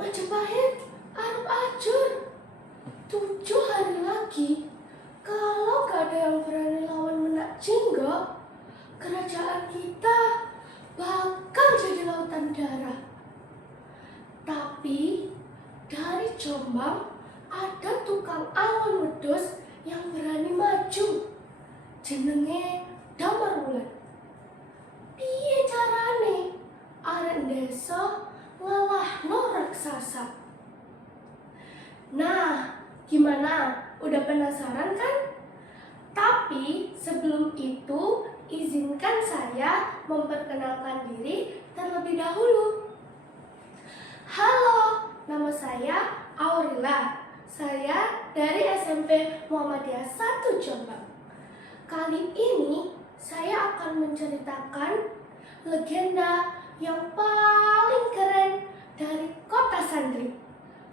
Majapahit arep ajur. 7 hari lagi, kalau gak ada yang berani lawan Menak Jingga, kerajaan kita bakal jadi lautan darah. Tapi dari Jombang ada tukang angon wedhus yang berani maju. Jenenge Damar Wulan. Piye carane arek desa ngalahno raksasa? Nah, gimana? Udah penasaran kan? Tapi sebelum itu, izinkan saya memperkenalkan diri terlebih dahulu. Halo, nama saya Aurila. Saya dari SMP Muhammadiyah 1 Jombang. Kali ini saya akan menceritakan legenda yang paling keren dari kota Santri.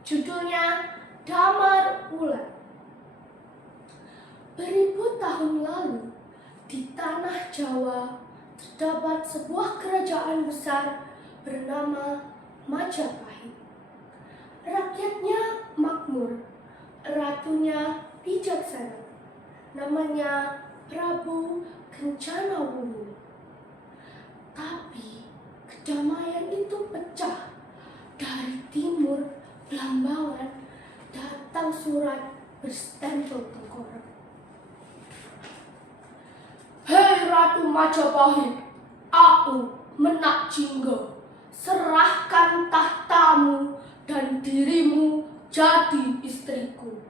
Judulnya Damar Wulan. Beribu tahun lalu, di tanah Jawa terdapat sebuah kerajaan besar bernama Majapahit. Rakyatnya makmur, ratunya bijaksana. Namanya Prabu Kencana Wungu. Tapi kedamaian itu pecah. Dari timur Blambangan datang surat berstempel tengkorak. Hei Ratu Majapahit, aku Menak Jingga, serahkan tahtamu dan dirimu jadi istriku.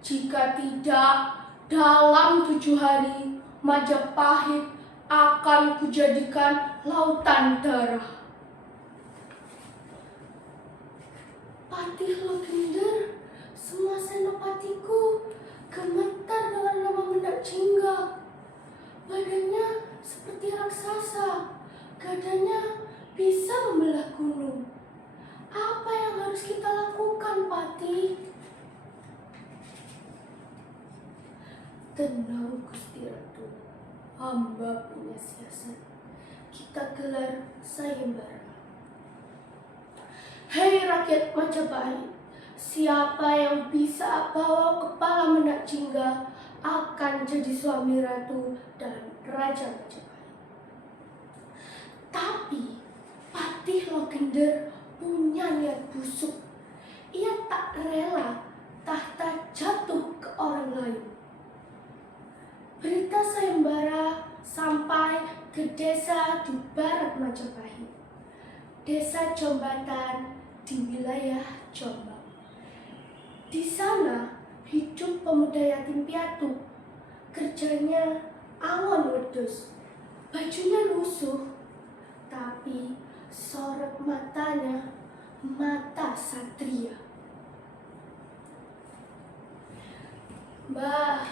Jika tidak, dalam 7 hari Majapahit akan kujadikan lautan darah. Patih Legender, semua senopatiku gemetar dengan nama Menak Jingga. Badannya seperti raksasa, gadanya bisa membelah gunung. Apa yang harus kita lakukan, Patih? Tenang, Gusti Ratu. Hamba punya siasat. Kita gelar sayembara. Hei rakyat Majapahit, siapa yang bisa bawa kepala Menak Jingga akan jadi suami ratu dan raja Majapahit. Tapi Patih Legender punya niat busuk. Ia tak rela tahta jatuh ke orang lain. Berita sayembara sampai ke desa di barat Majapahit, desa Jombatan di wilayah Jombang. Di sana hidup pemuda yatim piatu, kerjanya angon wedhus, bajunya lusuh, tapi sorot matanya mata satria. Mbah,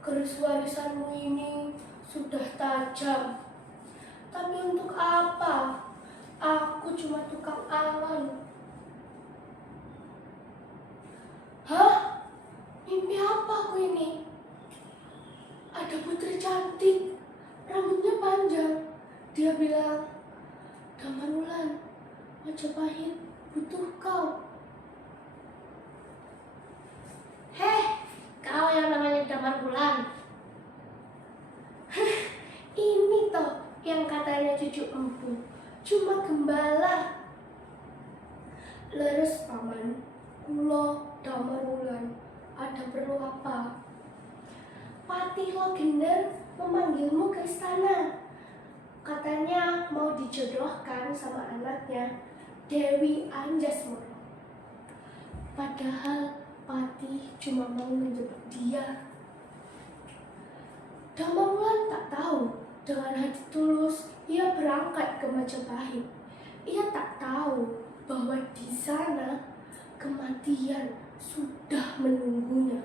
keris warisanmu ini sudah tajam. Tapi untuk apa? Aku cuma tukang angon. Hah? Mimpi apa aku ini? Ada putri cantik, rambutnya panjang. Dia bilang, Damar Wulan, Majapahit butuh kau. Heh, kau yang namanya Damar Wulan. Ini toh yang katanya cucu empu, cuma gembala. Leres paman, kulo Damar Wulan, ada perlu apa? Patih Legender memanggilmu ke istana. Katanya mau dijodohkan sama anaknya, Dewi Anjasmara. Padahal Patih cuma mau menjebak dia. Damar Wulan tak tahu, dengan hati tulus ia berangkat ke Majapahit. Ia tak tahu bahwa di sana kematian sudah menunggunya.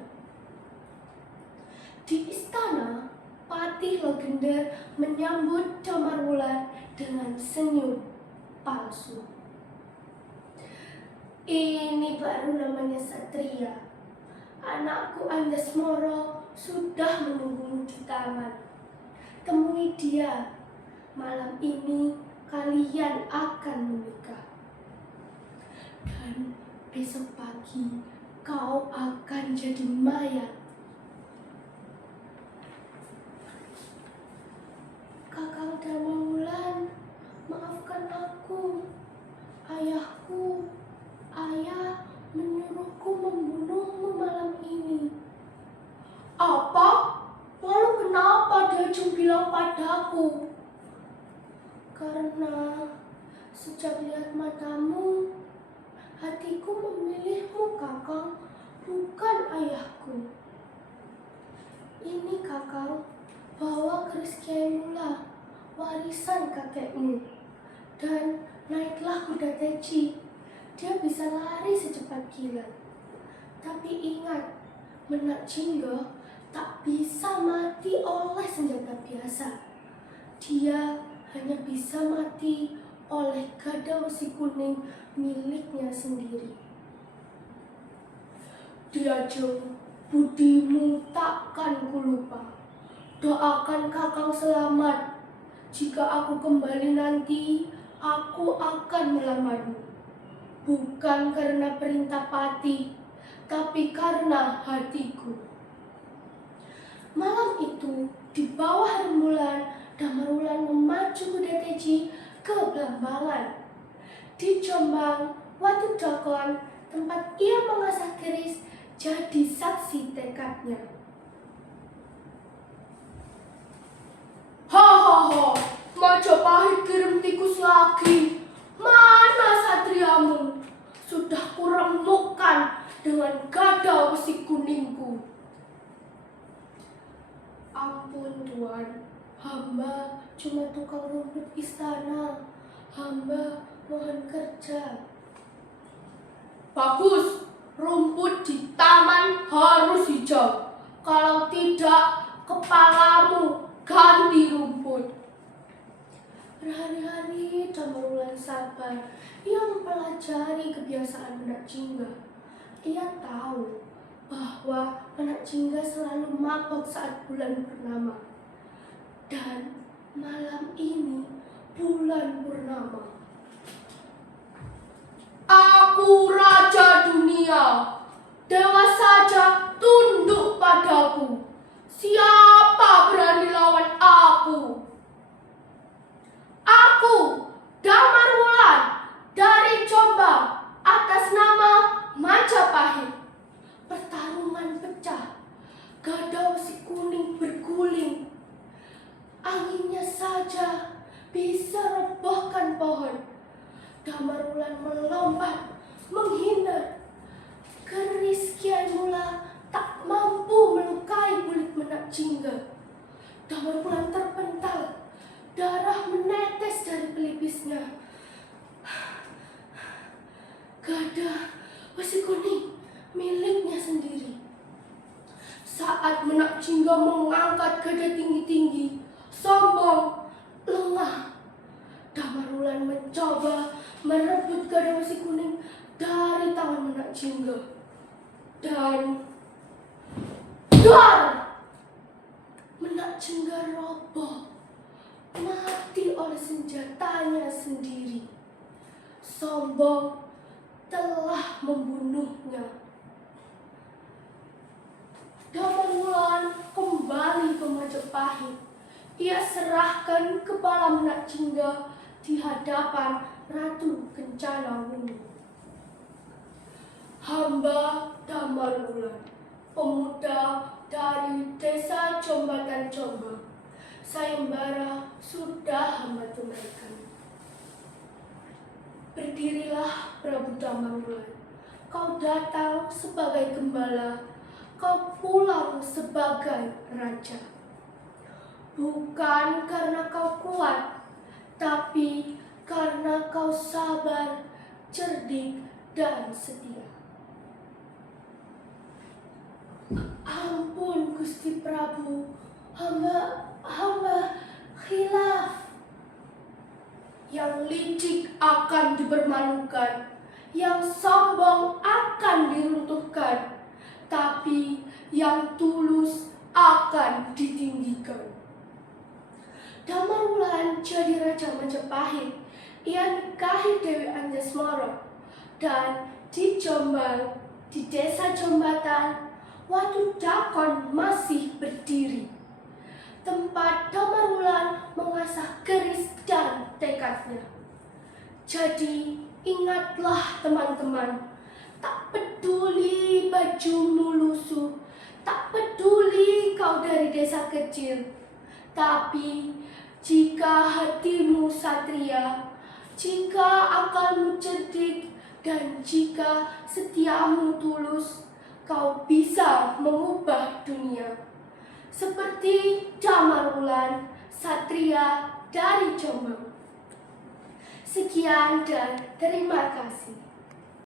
Di istana, Patih Legender menyambut Damar Wulan dengan senyum palsu. Ini baru namanya satria. Anakku Anjasmara sudah menunggu di taman. Temui dia. Malam ini kalian akan menikah. dan besok pagi kau akan jadi mayat. Kakang Damawulan, maafkan aku. Ayahku, ayah menyuruhku membunuhmu malam ini. Apa? Lalu kenapa dia cuma bilang padaku? Karena sejak lihat matamu, hatiku memilihmu, Kakang, bukan ayahku. Ini, Kakang, bawa keris Kiai Mula, warisan kakekmu. Dan naiklah kuda teci, dia bisa lari secepat kilat. Tapi ingat, Menak Jingga tak bisa mati oleh senjata biasa. Dia hanya bisa mati oleh gada besi kuning miliknya sendiri. Diajeng, budimu takkan kulupa. Doakan Kakang selamat. Jika aku kembali nanti, aku akan melamarmu. Bukan karena perintah pati, tapi karena hatiku. Malam itu, di bawah rembulan, Damawulan memacu kuda teci ke Blambangan. Di Jombang, Watu Dakon, tempat ia mengasah keris, jadi saksi tekadnya. Hahaha, Majapahit kirim tikus lagi. Mana satriamu? Sudah kuremukkan dengan gada besi kuningku. Ampun Tuan, hamba cuma tukang rumput istana. Hamba mohon kerja. Bagus, rumput di taman harus hijau. Kalau tidak, kepalamu ganti rumput. Berhari-hari Damawulan sabar. Ia mempelajari kebiasaan Menak Jingga. Ia tahu bahwa Menak Jingga selalu mabok saat bulan purnama. Dan malam ini bulan purnama. Aku raja dunia. Dewa saja tunduk padaku. Siapa berani lawan aku? Aku, Damawulan, dari Jombang, atas nama Majapahit. Pertarungan pecah. Gada besi kuning berguling. Anginnya saja bisa robohkan pohon. Damawulan melompat, menghindar. Keris Kiai Mula tak mampu melukai kulit Menak Jingga. Damawulan terpental, darah menetes dari pelipisnya. Gada besi kuning miliknya sendiri. Saat Menak Jingga mengangkat gada tinggi-tinggi, sombong, lengah, Damawulan mencoba merebut gada besi kuning dari tangan Menak Jingga. Dan dar! Menak Jingga roboh, mati oleh senjatanya sendiri. Sombong telah membunuhnya. Damawulan kembali ke Majapahit. Ia serahkan kepala Menak Jingga di hadapan Ratu Kencana Wungu. Hamba Damawulan, pemuda dari desa Jombatan Jombang, sayembara sudah hamba tunaikan. Berdirilah Prabu Damawulan. Kau datang sebagai gembala, kau pulang sebagai raja. Bukan karena kau kuat, tapi karena kau sabar, cerdik, dan setia. Ampun Gusti Prabu, hamba khilaf. Yang licik akan dipermalukan, yang sombong akan diruntuhkan, tapi yang tulus akan ditinggikan. Damawulan jadi Raja Majapahit. Ia nikahi Dewi Anjasmara dan di Jombang, di desa Jombatan, Watu Dakon masih berdiri. Tempat Damar Wulan mengasah keris dan tekadnya. Jadi ingatlah teman-teman, tak peduli bajumu lusuh, tak peduli kau dari desa kecil, tapi jika hatimu satria, jika akalmu cerdik, dan jika setiamu tulus, kau bisa mengubah dunia. Seperti Damar Wulan, satria dari Jombang. Sekian dan terima kasih.